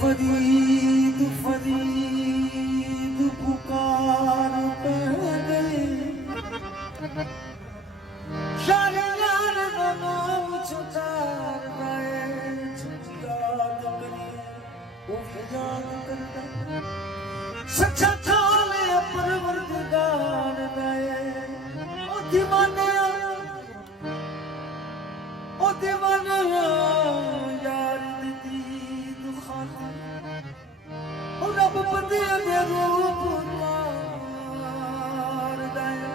फरीद फरीद पुकार पे गए यार यार नाम छुटार गए याद करिए वो याद करता सच्चा थाले परवरदिगार गए ओ दीवाने यार दी दुखाना ओ रब बंदे दे रूप मार दया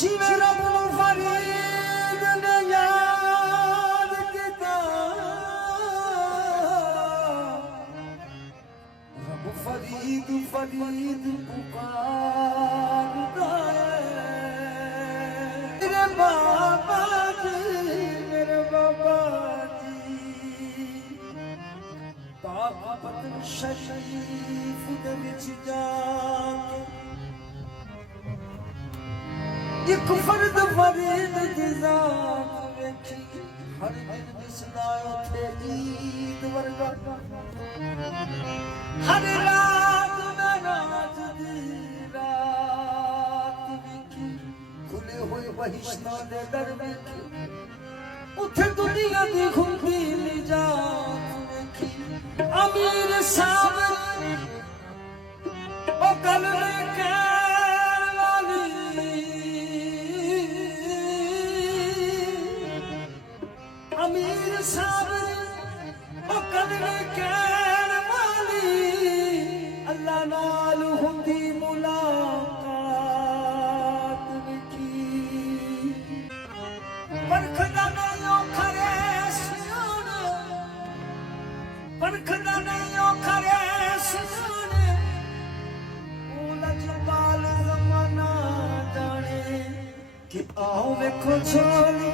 जीवे रब नु फरीद ने याद किता रब फरीद फरीद पुकार दया तेरे बाबा पतन शरीफ दे विच जाके एक फर्द फरीद दी जात वेखी हर दिन दिसदा उथे ईद वर्गा हर रात में रात दी रात वेखी खुले हुए बहिश्तां दे दर वेखी उथे दुनिया दी घुमदी निजात वेखी अमीर साहब ओ गल कहण वाली अमीर साहब ओ गल कहण वाली अल्लाह नाल हुंदी मुलाकात विखी परखदा नहीं खरे सियाने परखदा नहीं खरे सियाने जमाल जमाना जाने कि आओ वेखो छोली